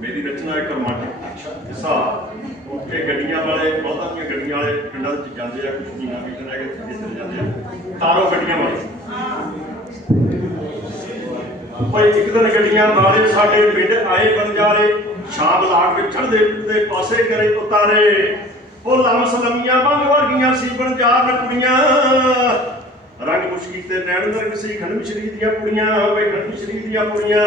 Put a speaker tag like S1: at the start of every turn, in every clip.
S1: ਮੇਰੀ ਰਚਨਾ ਹੈ ਕਰਮਾਟਕ ਹਿੱਸਾ। ਇਹ ਗੱਡੀਆਂ ਵਾਲੇ, ਬਹੁਤਾਂ ਦੀਆਂ ਗੱਡੀਆਂ ਵਾਲੇ ਪਿੰਡਾਂ ਵਿੱਚ ਜਾਂਦੇ ਆ ਕੁਝ ਮਹੀਨਾ ਵੀ ਰਹਿ ਕੇ ਕਿੱਥੇ ਜਾਂਦੇ ਆ। ਤਾਰੋ ਗੱਡੀਆਂ ਵਾਲੇ। ਕੋਈ ਇੱਕ ਦਿਨ ਗੱਡੀਆਂ ਵਾਲੇ ਸਾਡੇ ਪਿੰਡ ਆਏ ਬੰਜਾਰੇ ਸ਼ਾਮ ਲਾਗ ਵਿੱਚ ਚੜਦੇ ਪਿੰਡੇ ਪਾਸੇ ਕਰੇ ਉਤਾਰੇ। ਉਹ ਲੰਮ ਸਲਮੀਆਂ ਬੰਗ ਵਰਗੀਆਂ ਸੀ ਬੰਜਾਰ ਕੁੜੀਆਂ। ਰੰਗ ਮੁਸ਼ਕੀ ਤੇ ਨੈਣ ਨਰਕ ਸੀ ਖਨਮ ਮਿਸ਼ਰੀ ਦੀਆਂ ਕੁੜੀਆਂ ਵੇ ਖੰਡ ਮਿਸ਼ਰੀ ਦੀਆਂ ਕੁੜੀਆਂ।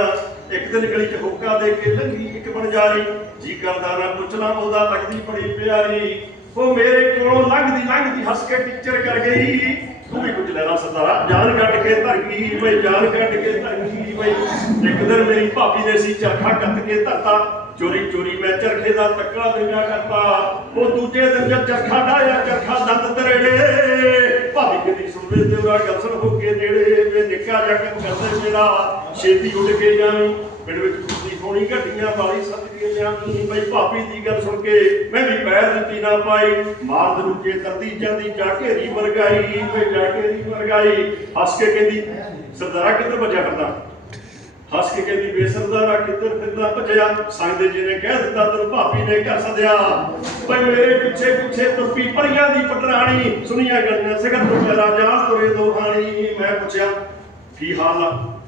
S1: ਇੱਕ ਦਿਨ ਗਲੀ ਚ ਹੋਕਾ ਦੇ ਕੇ ਲੰਗੀ ਇੱਕ ਬੰਜਾਰੀ ਜੀ ਕਰਦਾ ਨਾ ਪੁੱਛਣਾ ਉਹਦਾ ਲੱਗਦੀ ਬੜੀ ਪਿਆਰੀ। ਉਹ ਮੇਰੇ ਕੋਲੋਂ ਲੰਘਦੀ ਲੰਘਦੀ ਹੱਸ ਕੇ ਟੀਚਰ ਕਰ ਗਈ। ਤੂੰ ਵੀ ਕੁਝ ਲੈਣਾ ਸਰਦਾਰਾ, ਜਾਨ ਕੱਢ ਕੇ ਧਰ ਗਈ ਬਈ, ਜਾਨ ਕੱਢ ਕੇ ਧਰ ਗਈ ਬਈ। ਇੱਕ ਦਿਨ ਮੇਰੀ ਭਾਬੀ ਨੇ ਸੀ ਚਰਖਾ ਕੱਤ ਕੇ ਧਰਤਾ। ਚੋਰੀ ਚੋਰੀ ਮੈਂ ਚਰਖੇ ਦਾ ਤੱਕੜਾ ਦਿੰਦਾ ਕਰਤਾ। ਉਹ ਦੂਜੇ ਦਿਨ ਜਦ ਚਰਖਾ ਡਾਇਆ ਚਰਖਾ ਦੰਦ ਤਰੇੜੇ। ਭਾਬੀ ਕਹਿੰਦੀ ਸੁਣਵੇ ਤੇ ਉਹਦਾ ਗਲਸਨ ਹੋ ਕੇ ਨੇੜੇ ਵੇ ਨਿੱਕਾ ਜਿਹਾ ਕਰਦੇ ਮੇਰਾ ਛੇਤੀ ਉੱਡ ਕੇ ਜਾਵੀਂ ਪਿੰਡ ਵਿੱਚ ਕੁੱਤੀ ਸੋਹਣੀ ਗੱਡੀਆਂ ਵਾਲੀ ਸੱਜ ਕੇ ਬਈ ਭਾਬੀ ਦੀ ਗੱਲ ਸੁਣ ਕੇ ਮੈਂ ਵੀ ਪੈਰ ਦਿੱਤੀ ਨਾ ਪਾਈ। ਮਾਰ ਦਰੂਜੇ ਕਰਦੀ ਜਾਂਦੀ, ਜਾ ਕੇ ਰੀ ਵਰਗਾਈ, ਵੇ ਜਾ ਕੇ ਰੀ ਵਰਗਾਈ। ਹੱਸ ਕੇ ਕਹਿੰਦੀ, ਸਰਦਾਰਾ ਕਿੱਧਰ ਭੱਜਿਆ ਫਿਰਦਾ? ਹੱਸ ਕੇ ਕਹਿੰਦੀ ਵੇ ਕਿੱਧਰ ਫਿਰਦਾ ਭੱਜਿਆ। ਸੰਗਦੇ ਜੀ ਨੇ ਕਹਿ ਦਿੱਤਾ, ਤੈਨੂੰ ਭਾਬੀ ਨੇ ਘਰ ਸੱਦਿਆ। ਬਈ ਮੇਰੇ ਪਿੱਛੇ ਪਿੱਛੇ ਤੁਰਪੀ ਪਰੀਆਂ ਦੀ ਪਟਰਾਣੀ। ਸੁਣੀਆਂ ਗੱਲਾਂ, ਸਿਖਰ ਤੋਂ ਤੁਰੇ ਦੋਹਾਣੀ। ਮੈਂ ਪੁੱਛਿਆ, ਕੀ ਹਾਲ ਆ?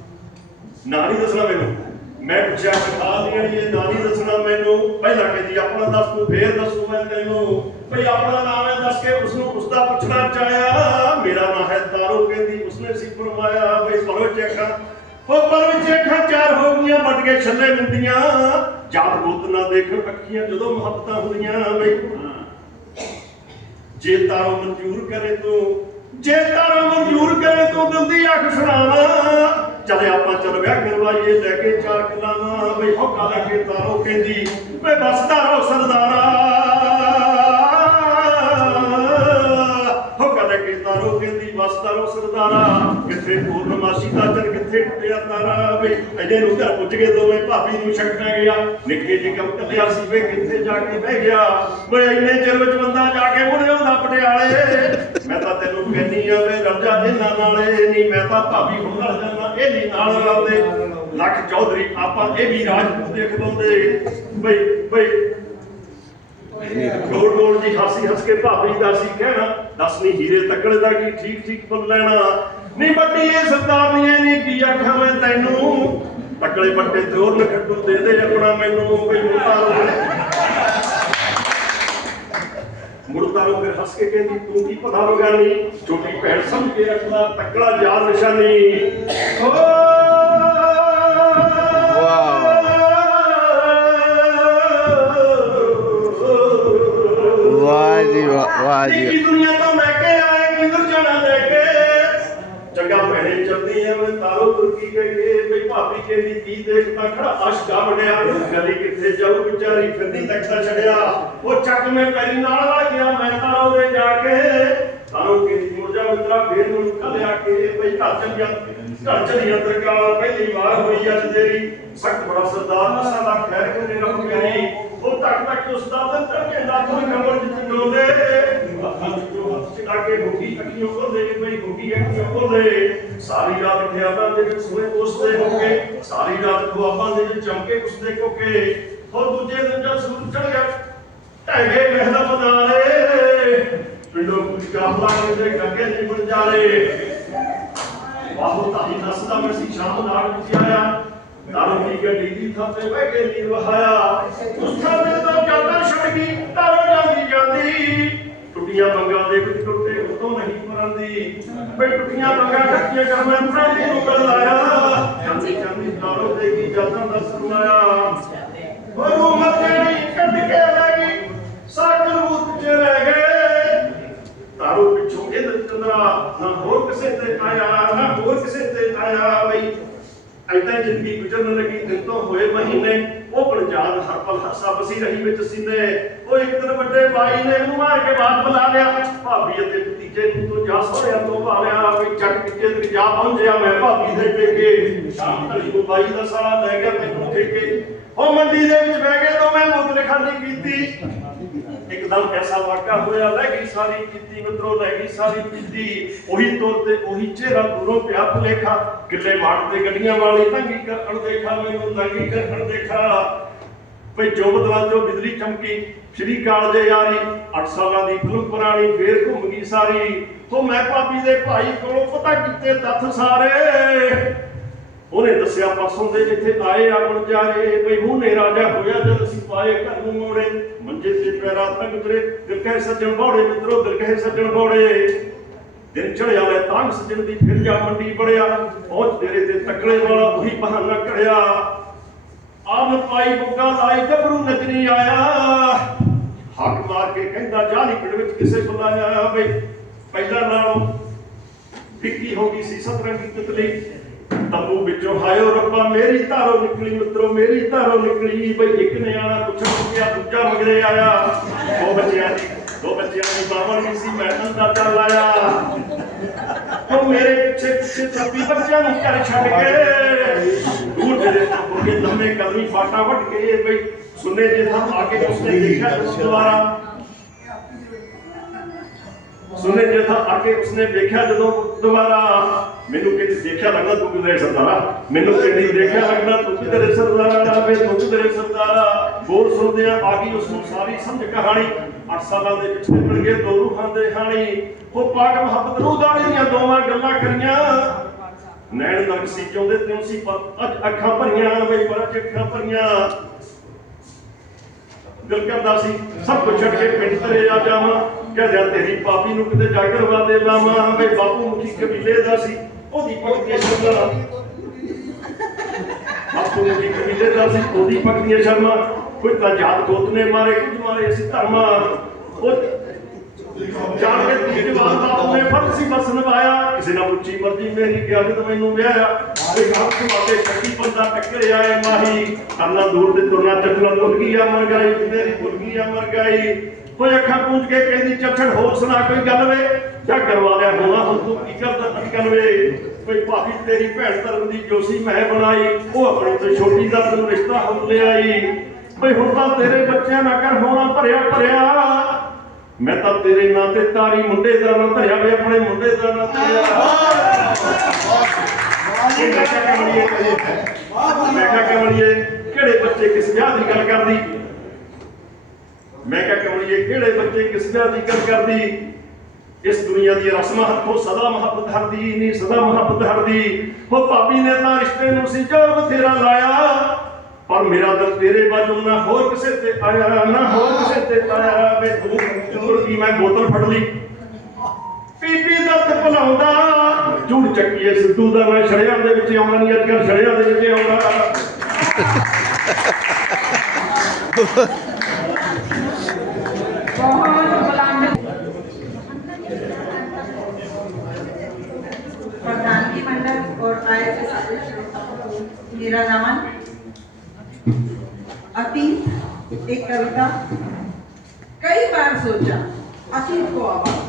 S1: ਨਾਂ ਨਹੀਂ ਦੱਸਣਾ ਮੈਨੂੰ। ਮੈਂ ਪੁੱਛਿਆ ਖਾ ਦੀਆਂ ਇਹ ਨਾਂ ਦੱਸਣਾ ਮੈਨੂੰ। ਪਹਿਲਾਂ ਕਹਿੰਦੀ, ਆਪਣਾ ਦੱਸ ਤੂੰ, ਫੇਰ ਦੱਸੂ ਮੈਂ ਤੈਨੂੰ। ਭਈ ਆਪਣਾ ਨਾਮ ਹੈ, ਦੱਸ ਕੇ ਉਸ ਨੂੰ ਉਸਦਾ ਪੁੱਛਣਾ ਚਾਹਿਆ। ਮੇਰਾ ਨਾਮ ਹੈ ਤਾਰੂ ਕਹਿੰਦੀ, ਉਸਨੇ ਸੀ ਫਰਮਾਇਆ। ਬਈ ਪਰੋ ਚੇਖਾ ਉਹ ਪਰੋ ਚੇਖਾ ਚਾਰ ਹੋ ਗਈਆਂ ਵੱਟ ਕੇ ਛੱਲੇ ਮੁੰਡੀਆਂ। ਜਾਤ ਗੋਤ ਨਾ ਦੇਖ ਅੱਖੀਆਂ ਜਦੋਂ ਮੁਹੱਬਤਾਂ ਹੁੰਦੀਆਂ ਬਈ। ਜੇ ਤਾਰੋ ਮਨਜ਼ੂਰ ਕਰੇ ਤੂੰ, ਜੇ ਤਾਰੋ ਮਨਜ਼ੂਰ ਕਰੇ ਤੂੰ, ਦਿਲ ਦੀ ਅੱਖ ਸੁਣਾਵਾ। ਚਲੇ ਆਪਾਂ ਚਲ ਵਿਆਹ ਕਰਵਾਈਏ, ਲੈ ਕੇ ਚਾਰ ਕਲਾਵਾਂ ਬਈ ਹੋਕਾ ਲੈ ਕੇ ਤਾਰੋ ਕਹਿੰਦੀ ਵੇ ਬਸ ਤਾਰੋ ਸਰਦਾਰਾ। ਅਜੇ ਨੂੰ ਘਰ ਪੁੱਜ ਗਏ, ਦੋਵੇਂ ਭਾਬੀ ਨੂੰ ਸ਼ੱਕ ਗਿਆ। ਨਿੱਕੇ ਜਿਹੇ ਕੰਮ ਕੱਲਿਆ ਸੀ ਵੇ ਕਿੱਥੇ ਜਾ ਕੇ ਬਹਿ ਗਿਆ? ਵੇ ਇੰਨੇ ਚਿਰ ਵਿੱਚ ਬੰਦਾ ਜਾ ਕੇ ਮੁੜ ਆਉਂਦਾ ਪਟਿਆਲੇ। ਮੈਂ ਤਾਂ ਤੈਨੂੰ ਕਹਿੰਨੀ ਆ ਵੇ ਰਜਾ ਇਹਨਾਂ ਨਾਲੇ ਨਹੀਂ, ਮੈਂ ਤਾਂ ਭਾਬੀ ਹੁਣ ਰਲ ਜਾਣਾ ਇਹ ਨਹੀਂ ਨਾਲ ਰਲਦੇ। ਲੱਖ ਚੌਧਰੀ, ਆਪਾਂ ਇਹ ਵੀ ਰਾਜਪੂਤ ਦੇ ਖਵਾਉਂਦੇ ਬਈ ਬਈ ਗੋਲ ਗੋਲ ਜੀ ਹਾਸੀ ਹੱਸ ਕੇ ਭਾਬੀ ਦਾ ਸੀ ਕਹਿਣਾ, ਦੱਸ ਨਹੀਂ ਹੀਰੇ ਤੱਕੜ ਦਾ ਕੀ ਠੀਕ ਠੀਕ ਬੋਲ ਲੈਣਾ। ਨਹੀਂ ਵੱਡੀ ਇਹ ਸਰਦਾਰਨੀਆਂ ਨਹੀਂ ਕੀ ਆਖਾਂ ਮੈਂ ਤੈਨੂੰ। ਤੱਕੜੇ ਪੱਟੇ ਜ਼ੋਰ ਨਾ ਖੱਟੂ ਦੇ ਦੇ ਆਪਣਾ ਮੈਨੂੰ ਬਈ ਮੁਰਤਾਰੋ ਮੁਰਤਾਰੋ ਫਿਰ ਹੱਸ ਕੇ ਕਹਿੰਦੀ ਤੂੰ ਕੀ ਪਤਾ ਲਗਾ ਨਹੀਂ ਛੋਟੀ ਭੈਣ ਸਮਝ ਕੇ ਰੱਖਦਾ ਤੱਕੜਾ ਯਾਦ ਨਿਸ਼ਾਨੀ। ਓ
S2: ਵਾਹ ਜੀ ਵਾਹ ਜੀ
S1: ਦੁਨੀਆ ਭੈਣੇ ਐ ਮੈਂ ਤਾਰੋ ਤੁਰਕੀ ਗਏ ਬਈ ਭਾਬੀ ਕਹਿੰਦੀ ਕੀ ਦੇਖਦਾ ਖੜਾ ਅਸ਼ਕਾ ਬਣਿਆ ਗਲੀ ਕਿੱਥੇ ਜਾਊ, ਵਿਚਾਰੀ ਫਿਰਦੀ ਤੱਕਾ ਛੜਿਆ। ਉਹ ਚੱਕ ਮੈਂ ਪੈਰੀ ਨਾਲ ਵਾ ਗਿਆ, ਮੈਂ ਤਾਰੋ ਦੇ ਜਾ ਕੇ ਤਾਰੋ ਕਹਿੰਦੀ, ਮੁੜ ਜਾ ਮਿੱਤਰਾ, ਫੇਰ ਮੈਨੂੰ ਕੱਲਿਆ ਕੇ, ਬਈ ਘਰ ਚੱਲ ਗਿਆ ਘਰ ਚਲੀ ਅੰਦਰ ਕਾਲਾ ਪਹਿਲੀ ਵਾਰ ਹੋਈ ਅੱਜ ਤੇਰੀ। ਸਖਤ ਬੜਾ ਸਰਦਾਰ ਨਸਾ ਦਾ ਖੈਰ ਕਰੇ ਰੱਬ ਕਰੀ ਉਹ ਤੱਕ ਤੱਕ ਉਸ ਦਾ ਤੜਕੇ ਦਾ ਕੋਈ ਕਮਰ ਜਿੱਤ ਡੋਲੇ ਅੱਖਾਂ ਵਿੱਚੋਂ ਹੱਥ ਚੜਾ ਕੇ ਹੋਗੀ ਅੱਖੀਆਂ ਖੋਲੇ ਬਈ ਹੋਗੀ ਅੱਖੀਆਂ ਖੋਲੇ ਸਾਰੀ ਰਾਤ ਖਿਆਲਾਂ ਦੇ ਵਿੱਚ ਸੋਏ ਉਸਦੇ ਹੋਕੇ ਸਾਰੀ ਰਾਤ ਖੁਆਬਾਂ ਦੇ ਵਿੱਚ ਚਮਕੇ ਉਸਦੇ ਕੋਕੇ ਉਹ ਦੂਜੇ ਦਿਨ ਜਦ ਸੂਰਜ ਚੜ ਗਿਆ ਢੈਗੇ ਮਹਿਲਾ ਬਨਾਰੇ ਪਿੰਡੋਂ ਕੁਝ ਕਾਫਲਾ ਕਿਤੇ ਗੱਗੇ ਨਹੀਂ ਬਣ ਜਾਰੇ ਬਾਹੂ ਤਾਂ ਹੀ ਦੱਸਦਾ ਮੈਂ ਸੀ, ਸ਼ਾਮ ਨਾਲ ਵਿੱਚ ਆਇਆ। ਦਾਰੂ ਦੀ ਗੱਡੀ ਦੀ ਥਾਂ ਤੇ ਬਹਿ ਕੇ ਨੀਂਦ ਵਹਾਇਆ। ਉਸ ਥਾਂ ਤੇ ਤਾਂ ਜਾਂਦਾ ਛੜ ਗਈ ਤਾਰੋ ਜਾਂਦੀ ਜਾਂਦੀ। ਟੁੱਟੀਆਂ ਬੰਗਾਂ ਦੇ ਵਿੱਚ ਟੁੱਟੇ ਉਤੋਂ ਨਹੀਂ ਬਈ ਟੁੱਟੀਆਂ ਬੰਗਾਂ ਟੱਕੀਆਂ ਕਰ ਮੈਂ ਪ੍ਰਾਣੀ ਨੂੰ ਕਰ ਲਾਇਆ ਜਾਂਦੀ ਜਾਂਦੀ ਤਾਰੋ ਦੇ ਕੀ ਜਾਂਦਾ ਦਾ ਸੁਣਾਇਆ ਉਹ ਰੂਹ ਮੱਤੇੜੀ ਕੱਢ ਕੇ ਲੈ ਗਈ ਸਾਕਰ ਚ ਰਹਿ ਗਏ। ਤਾਰੋ ਪਿੱਛੋਂ ਇਹ ਚੰਦਰਾ ਨਾ ਹੋਰ ਕਿਸੇ ਤੇ ਆਇਆ ਨਾ ਹੋਰ ਕਿਸੇ ਤੇ ਆਇਆ। ਐਦਾਂ ਜ਼ਿੰਦਗੀ ਗੁਜ਼ਰਨ ਲੱਗੀ, ਦਿਨ ਤੋਂ ਹੋਏ ਮਹੀਨੇ, ਉਹ ਪੰਜਾਬ ਹਰ ਪਲ ਹੱਸਾ ਬਸੀ ਰਹੀ ਵਿੱਚ ਸੀਨੇ। ਉਹ ਇੱਕ ਦਿਨ ਵੱਡੇ ਬਾਈ ਨੇ ਇਹਨੂੰ ਮਾਰ ਕੇ ਬਾਤ ਬੁਲਾ ਲਿਆ ਭਾਬੀ ਅਤੇ ਭਤੀਜੇ ਨੂੰ ਤੋਂ ਜਾ ਸੋਹਰਿਆ ਤੋਂ ਭਾਲਿਆ ਵੀ ਚੱਕ ਕਿੱਥੇ ਤੱਕ ਜਾ ਪਹੁੰਚਿਆ ਮੈਂ ਭਾਬੀ ਦੇ ਪੇਕੇ ਸ਼ਾਮ ਤੱਕ ਨੂੰ ਬਾਈ ਦਾ ਸਾਲਾ ਲੈ ਗਿਆ ਮੈਨੂੰ ਠੇਕੇ। ਉਹ ਮੰਡੀ ਦੇ ਵਿੱਚ ਬਹਿ ਕੇ ਤੋਂ ਮੈਂ ਮੁੱਦਲ ਖਾਲੀ ਕੀਤੀ। ਇੱਕਦਮ ਐਸਾ ਵਾਕਾ ਹੋਇਆ, ਲੈ ਗਈ ਸਾਰੀ ਕੀਤੀ ਮਿੱਤਰੋ, ਲੈ ਗਈ ਸਾਰੀ ਪੀਤੀ ਉਹੀ ਤੁਰ ਤੇ ਉਹੀ ਚਿਹਰਾ ਦੂਰੋਂ ਪਿਆ ਭੁਲੇਖਾ। ਕਿੱਲੇ ਮਾਰ ਤੇ ਗੱਡੀਆਂ ਵਾਲੀ ਤੰਗੀ ਕਰਨ ਦੇਖਾ, ਮੈਨੂੰ ਤੰਗੀ ਕਰਨ ਦੇਖਾ। ਭਈ ਜੋ ਬਦਲਾਂ ਬਿਜਲੀ ਚਮਕੀ, ਸ਼੍ਰੀ ਕਾਲ ਜੇ ਯਾਰੀ। 8 ਸਾਲਾਂ ਦੀ ਫਿਲਮ ਪੁਰਾਣੀ ਫੇਰ ਘੁੰਮ ਗਈ ਸਾਰੀ। ਹੋ ਮੈਂ ਭਾਬੀ ਦੇ ਭਾਈ ਕੋਲੋਂ ਪਤਾ ਕੀਤੇ ਤੱਥ ਸਾਰੇ। ਉਹਨੇ ਦੱਸਿਆ ਪਰਸੋਂ ਦੇ ਜਿੱਥੇ ਆਏ ਆਗਣ ਜਾਏ ਬਈ ਮੂੰਹੇ ਰਾਜਾ ਹੋਇਆ ਜਦ ਅਸੀਂ ਪਾਏ ਘਰ ਨੂੰ ਮੋੜੇ। ਮੰਜੇ ਤੇ ਪੈਰਾ ਤੰਗ ਦਿਲ ਕਹੇ ਸੱਜਣ ਬੌੜੇ ਮਿੱਤਰੋ, ਦਿਲ ਕਹੇ ਸੱਜਣ ਬੌੜੇ। ਦਿਨ ਚੜਿਆ ਲੈ ਤਾਂ ਸੱਜਣ ਦੀ ਫਿਰ ਜਾ ਮੰਡੀ ਬੜਿਆ ਪਹੁੰਚ ਤੇਰੇ ਤੇ ਤਕੜੇ ਵਾਲਾ ਉਹੀ ਬਹਾਨਾ ਕੜਿਆ ਆਮ ਪਾਈ ਬੁੱਗਾ ਲਾਈ ਗੱਭਰੂ ਨਜ਼ਰੀ ਆਇਆ। ਹੱਕ ਮਾਰ ਕੇ ਕਹਿੰਦਾ ਜਾ ਪਿੰਡ ਵਿੱਚ ਕਿਸੇ ਬੁਲਾਇਆ ਬਈ ਪਹਿਲਾਂ ਨਾਲੋਂ ਫਿੱਕੀ ਹੋ ਗਈ ਸੀ ਸਤਰੰਗੀ ਤਿਤਲੀ। ਤੰਬੂ ਵਿੱਚੋਂ ਹਾਇਓ ਰੱਬਾ ਮੇਰੀ ਧਾਰੋ ਨਿਕਲੀ ਮਿੱਤਰੋ ਮੇਰੀ ਧਾਰੋ ਨਿਕਲੀ ਬਈ ਇੱਕ ਨੇ ਆਣਾ ਪੁੱਛਣ ਗਿਆ ਦੂਜਾ ਮਗਰੇ ਆਇਆ ਦੋ ਬੱਚਿਆਂ ਦੀ ਦੋ ਬੱਚਿਆਂ ਦੀ ਬਾਵਣ ਨਹੀਂ ਸੀ ਮੈਂ ਅੰਦਾਜ਼ਾ ਲਾਇਆ ਉਹ ਮੇਰੇ ਪਿੱਛੇ ਪਿੱਛੇ ਚੱਪੀ ਬੱਚਿਆਂ ਨੂੰ ਘਰ ਛੱਡ ਕੇ ਦੂਰ ਜਿਹੜੇ ਹੋ ਕੇ ਲੰਮੇ ਕਦਮੀ ਫਾਟਾ ਵੱਟ ਕੇ ਬਈ ਸੁਨੇ ਜੇ ਥਾਂ ਆ ਕੇ ਉਸਨੇ ਦੇਖਿਆ ਦੁਬਾਰਾ ਸੁਨੇ ਜੇ ਥਾਂ ਆ ਕੇ ਉਸਨੇ ਵੇਖਿਆ ਜਦੋਂ ਦੁਬਾਰਾ ਮੈਨੂੰ ਕਿਤੇ ਦੇਖਿਆ ਲੱਗਦਾ ਤੂੰ ਕਿਧਰੇ ਸਰਦਾਰਾ। ਮੈਨੂੰ ਕਿਤੇ ਦੇਖਿਆ ਲੱਗਦਾ ਤੂੰ ਕਿਧਰੇ ਸਰਦਾਰਾ ਵੇ ਤੂੰ ਕਿਧਰੇ ਸਰਦਾਰਾ। ਬੋਲ ਸੁਣਦਿਆਂ ਆ ਗਈ ਉਸ ਨੂੰ ਸਾਰੀ ਸਮਝ ਕਹਾਣੀ 8 ਸਾਲਾਂ ਦੇ ਪਿੱਛੇ ਮਿਲ ਗਏ ਦੋ ਰੂਹਾਂ ਦੇ ਹਾਣੀ। ਉਹ ਪਾਕ ਮੁਹੱਬਤ ਨੂੰ ਦਾਣੀ ਦੀਆਂ ਦੋਵਾਂ ਗੱਲਾਂ ਕਰੀਆਂ। ਨੈਣ ਨਰਕ ਸੀ ਚਾਹੁੰਦੇ ਤਿਉਂ ਸੀ ਅੱਜ ਅੱਖਾਂ ਭਰੀਆਂ ਬਈ ਪਰ ਅੱਖਾਂ ਭਰੀਆਂ। ਦਿਲ ਕਰਦਾ ਸੀ। ਸਭ ਕੁਝ ਛੱਡ ਕੇ ਪਿੰਡ ਤੇਰੇ ਆ ਜਾਵਾਂ। ਕਹਿੰਦਾ ਤੇਰੀ ਪਾਪੀ ਨੂੰ ਕਿਤੇ ਜਾ ਕਰਵਾ ਲਾਵਾਂ। ਬਈ ਬਾਪੂ ਮੁਖੀ ਕਬੀਲੇ ਦਾ ਸੀ। ਉਹਦੀ ਪਗਤੀਆਂ ਸ਼ਰਮਾ। ਬਾਪੂ ਮੁਖੀ ਕਬੀਲੇ ਦਾ ਸੀ, ਉਹਦੀ ਪਗਤੀਆਂ ਸ਼ਰਮਾਂ। ਕੋਈ ਤਾਂ ਜਾਤ ਗੋਤ ਨੇ ਮਾਰੇ ਕੁਝ ਮਾਰੇ ਅਸੀਂ ਧਰਮਾਂ। ਉਹ ਜਾਣ ਕੇ ਤੀਰ ਦਾ, ਉਹਨੇ ਫਰਜ਼ ਸੀ ਬਸ ਨਿਭਾਇਆ। ਕਿਸੇ ਨਾਲ ਉੱਚੀ ਮਰਜ਼ੀ ਮੇਰੀ ਗਿਆ ਜਦ ਮੈਨੂੰ ਵਿਆਹਿਆ ਤੇ ਘਰ ਸਮਾਤੇ ਸ਼ੱਕੀ ਬੰਦਾ ਟੱਕਰਿਆ ਏ ਮਾਹੀ। ਕਰਨਾ ਦੂਰ ਤੇ ਤੁਰਨਾ ਚੱਕਣਾ ਤੁਰ ਗਈ ਆ ਮਰ ਗਈ ਮੇਰੀ ਭੁੱਲ ਗਈ। ਕੋਈ ਅੱਖਾਂ ਪੂੰਝ ਕੇ ਕਹਿੰਦੀ, ਚੱਛੜ, ਹੋਰ ਸੁਣਾ ਕੋਈ ਗੱਲ ਵੇ? ਜਾਂ ਕਰਵਾ ਲਿਆ ਹੋਣਾ ਹੁਣ ਤੂੰ ਕੀ ਕਰਦਾ ਅਟਕਣ ਵੇ? ਕੋਈ ਭਾਬੀ ਤੇਰੀ ਭੈਣ ਧਰਮ ਦੀ ਜੋਸੀ ਮੈਂ ਬਣਾਈ, ਉਹ ਆਪਣੀ ਤੋਂ ਛੋਟੀ ਦਾ ਤੈਨੂੰ ਰਿਸ਼ਤਾ ਹੋ ਲਿਆਈ। ਬਈ ਹੁਣ ਤਾਂ ਤੇਰੇ ਬੱਚਿਆਂ ਨਾਲ ਕਰ ਹੋਣਾ ਭਰਿਆ ਭਰਿਆ। ਮੈਂ ਤਾਂ ਤੇਰੇ ਨਾਂ ਤੇ ਤਾਰੀ ਮੁੰਡੇ ਦਾ ਨਾਂ ਧਰਿਆ ਵੇ, ਆਪਣੇ ਮੁੰਡੇ ਦਾ ਨਾਂ ਧਰਿਆ। ਮੈਂ ਕਿਹਾ ਕਮਲੀਏ ਮੈਂ ਕਿਹਾ ਕਮਲੀਏ ਕਿਹੜੇ ਬੱਚੇ ਕਿਸ ਵਿਆਹ ਦੀ ਗੱਲ ਕਰਦੀ? ਮੈਂ ਕਿਹਾ ਕਮਲੀਏ ਕਿਹੜੇ ਬੱਚੇ ਕਿਸ ਵਿਆਹ ਦੀ ਗੱਲ ਕਰਦੀ? ਇਸ ਦੁਨੀਆ ਦੀ ਰਸਮਾਂ ਹੱਥੋਂ ਸਦਾ ਮੁਹੱਬਤ ਹਰਦੀ ਨਹੀਂ ਸਦਾ ਮੁਹੱਬਤ ਹਰਦੀ। ਉਹ ਭਾਬੀ ਨੇ ਤਾਂ ਰਿਸ਼ਤੇ ਨੂੰ ਸੀ ਜੋਰ ਬਥੇਰਾ ਲਾਇਆ, ਪਰ ਮੇਰਾ ਦਿਲ ਤੇਰੇ ਬਾਝੋਂ ਨਾ ਹੋਰ ਕਿਸੇ ਤੇ ਆਇਆ, ਨਾ ਹੋਰ ਕਿਸੇ ਤੇ ਆਇਆ। ਵੇ ਤੂੰ ਚੁਰ ਕੀ ਮੈਂ ਬੋਤਲ ਫੜ ਲਈ। ਪੀਪੀ ਦਰਦ ਭਲਾਉਂਦਾ ਝੂੜ ਚੱਕੀਏ ਸਿੱਧੂ ਦਾ ਮੈਂ ਛੜਿਆਂ ਦੇ ਵਿੱਚ ਆਉਣਾ ਨਹੀਂ ਅੱਜ ਕੱਲ੍ਹ ਛੜਿਆਂ ਦੇ ਵਿੱਚ ਆਉਣਾ
S3: बहुत बुलंद प्रधानगी मंडल और आए थे सारे श्रोताओं को मेरा नमन अतीत एक कविता कई बार सोचा अतीत को आवाज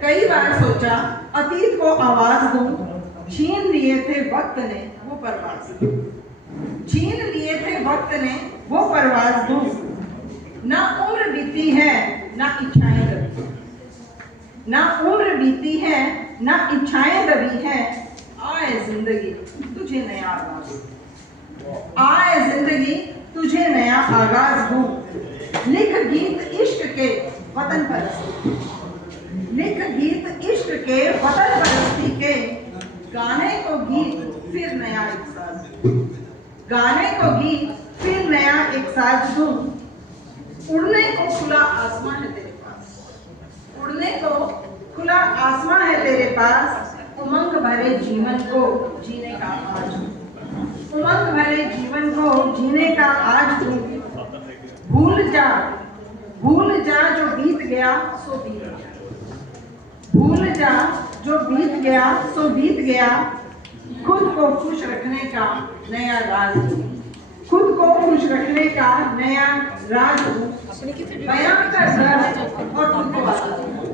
S3: कई बार सोचा, अतीत को आवाज़ दूँ, छीन लिए थे वक्त ने वो परवाज छीन लिए थे वक्त ने वो परवाज दूँ। ना उम्र बीती है, ना इच्छाएँ दबी। ना उम्र बीती है, ना इच्छाएँ दबी है, आए ज़िंदगी तुझे नया आगाज़ आए ज़िंदगी तुझे नया आगाज़ दूँ। लिख गीत इश्क के वतन परस्ती लिख गीत इश्क के, वतन परस्ती के। गाने को गीत, फिर नया एक साज। गाने को गीत, फिर नया एक साज दूँ उड़ने को खुला आसमां है तेरे पास। उड़ने को खुला आसमां है तेरे पास। उमंग भरे जीवन को जीने का आज। उमंग भरे जीवन को जीने का आज तू। भूल जा भूल जा जो बीत गया, सो बीत गया भूल जा, जो बीत गया, सो बीत गया। खुद को खुश रखने का नया राज खुद को खुश रखने का नया राज ढूंढ। बयां कर दर्द और खुद को आज़ाद कर।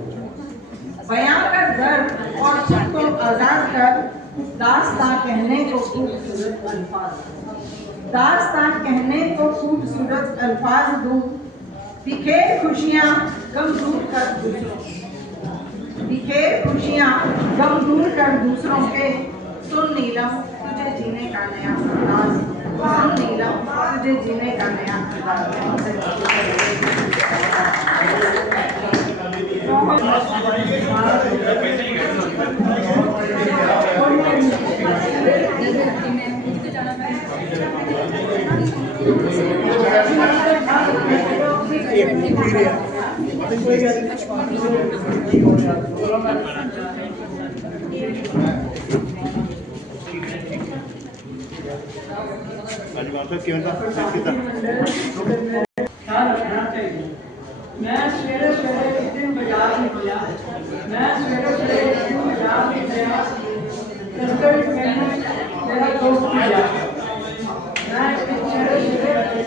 S3: बयां कर दर्द और खुद को आज़ाद कर, दास्तां कहने को खूबसूरत अल्फाज दास्तां कहने को खूबसूरत अल्फाज दूँ। बिखेर खुशियाँ कम दूर कर दूसरों बिखेर खुशियाँ गम दूर कर दूसरों के। सुन नीलम, तुझे जीने का नया अंदाज। सुन नीलम, तुझे जीने का नया अंदाज।
S1: ये पूरी ਅੱਜ ਮਾਤਾ ਕਿਵੇਂ ਦਾ? ਕਿਦਾਂ
S4: ਖਿਆਲ ਰੱਖਣਾ ਚਾਹੀਦਾ ਮੈਂ ਸਵੇਰੇ ਸਵੇਰੇ ਇੱਕ ਦਿਨ ਬਾਜ਼ਾਰ ਨਿਕਲਿਆ ਮੈਂ ਸਵੇਰੇ ਸਵੇਰੇ ਇੱਕ ਦਿਨ ਬਾਜ਼ਾਰ ਨਿਕਲਿਆ ਰਸਤੇ ਵਿੱਚ ਮੈਨੂੰ ਮੇਰਾ ਦੋਸਤ ਮਿਲਿਆ ਮੈਂ ਇੱਕ ਦਿਨ ਸਵੇਰੇ ਸਵੇਰੇ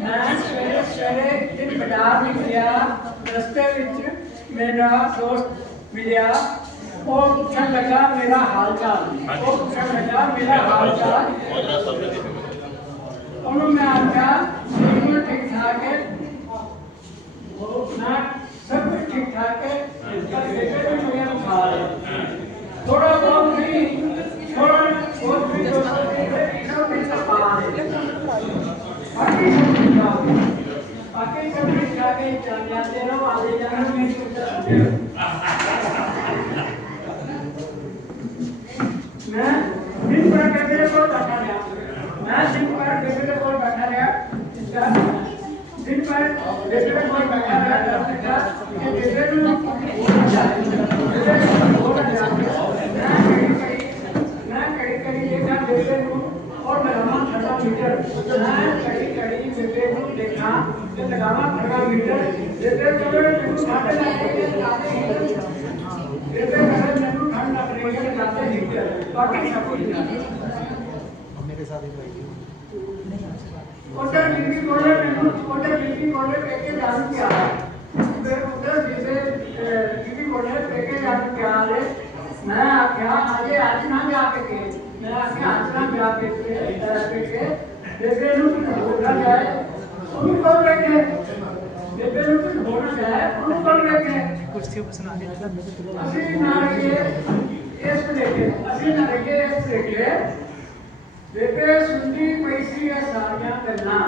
S4: ਮੈਂ ਸਵੇਰੇ ਸਵੇਰੇ ਇੱਕ ਦਿਨ ਬਾਜ਼ਾਰ ਨਿਕਲਿਆ ਰਸਤੇ ਵਿੱਚ ਮੇਰਾ ਦੋਸਤ ਮਿਲਿਆ ਉਹ ਪੁੱਛਣ ਲੱਗਾ ਮੇਰਾ ਹਾਲ ਚਾਲ ਉਹ ਪੁੱਛਣ ਲੱਗਾ ਮੇਰਾ ਹਾਲ ਚਾਲ ਉਹਨੂੰ ਮੈਂ ਆਖਿਆ ਬਿਲਕੁਲ ਠੀਕ ਠਾਕ ਹੈ ਉਹ ਨਾ ਸਭ ਕੁਝ ਠੀਕ ਠਾਕ ਹੈ ਪਰ ਬੇਟੇ ਨੂੰ ਮੇਰਾ ਬੁਖਾਰ ਹੈ ਥੋੜਾ ਬਹੁਤ ਵੀ ਥੋੜਾ ਬਹੁਤ ਵੀ ਜੋ ਸਭ ਸਭ ਠੀਕ ਠਾਕ ਹੈ ਬਾਕੀ ਸਭ ਠੀਕ पर बैठा रहा मैं दिन भर बेटे के कोल बैठा रहा इसका दिन भर बेटे के कोल बैठा रहा इसका कि बेटे को बेटे को बोल रहा मैं कड़ी कड़ी देखा बेटे को और लगामा खड़ा मीटर मैं कड़ी कड़ी बेटे को देखा कि लगामा खड़ा मीटर बेटे को बेटे को खाते नहीं। बेटे को खाते नहीं। बाकी सब कुछ ਉਧਰ ਬੀਬੀ ਕੋਲੇ ਮੈਨੂੰ ਉਧਰ ਬੀਬੀ ਕੋਲੇ ਪੇਕੇ ਜਾਣ ਕੇ ਆਇਆ ਫਿਰ ਉਧਰ ਜਿਸੇ ਬੀਬੀ ਕੋਲੇ ਪੇਕੇ ਜਾਣ ਕੇ ਆ ਰਹੇ ਮੈਂ ਆਖਿਆ ਅਜੇ ਅੱਜ ਨਾ ਜਾ ਕੇ ਗਏ ਮੈਂ ਆਖਿਆ ਅੱਜ ਨਾ ਜਾ ਕੇ ਪੇਕੇ ਬੇਬੇ ਨੂੰ ਕੁਝ ਬੋਲਣਾ ਜਾਏ ਉਹਨੂੰ ਕੋਲ ਬੈਠੇ ਬੇਬੇ ਨੂੰ ਕੁਝ ਬੋਲਣਾ ਜਾਏ ਉਹਨੂੰ ਕੋਲ ਬੈਠੇ ਕੁਰਸੀ ਪਰ ਸੁਣਾ ਦੇ ਅਸੀਂ ਨਾ ਬੇਬੇ, ਸੁਣਦੀ ਪਈ ਸੀ ਇਹ ਸਾਰੀਆਂ ਗੱਲਾਂ।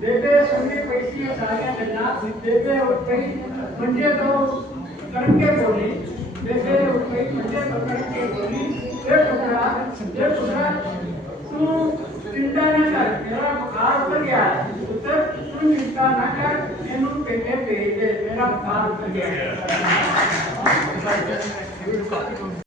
S4: ਬੇਬੇ, ਸੁਣਦੀ ਪਈ ਸੀ ਇਹ ਸਾਰੀਆਂ ਗੱਲਾਂ। ਬੇਬੇ ਉੱਠ ਪਈ ਮੰਜੇ ਤੋਂ ਕਰਨ ਕੇ ਬੋਲੀ। ਬੇਬੇ ਉੱਠ ਪਈ ਮੰਜੇ ਤੋਂ ਕਰਨ ਕੇ ਬੋਲੀ। ਇਹ ਟੁਕੜਾ ਇਹ ਟੁਕੜਾ ਤੂੰ ਚਿੰਤਾ ਨਾ ਕਰ, ਮੇਰਾ ਬੁਖਾਰ ਉਤਰ ਗਿਆ ਹੈ। ਉੱਤਰ ਤੂੰ ਚਿੰਤਾ ਨਾ ਕਰ ਇਹਨੂੰ ਪੇਟੇ ਭੇਜ ਦੇ, ਮੇਰਾ ਬੁਖਾਰ ਉਤਰ ਗਿਆ ਹੈ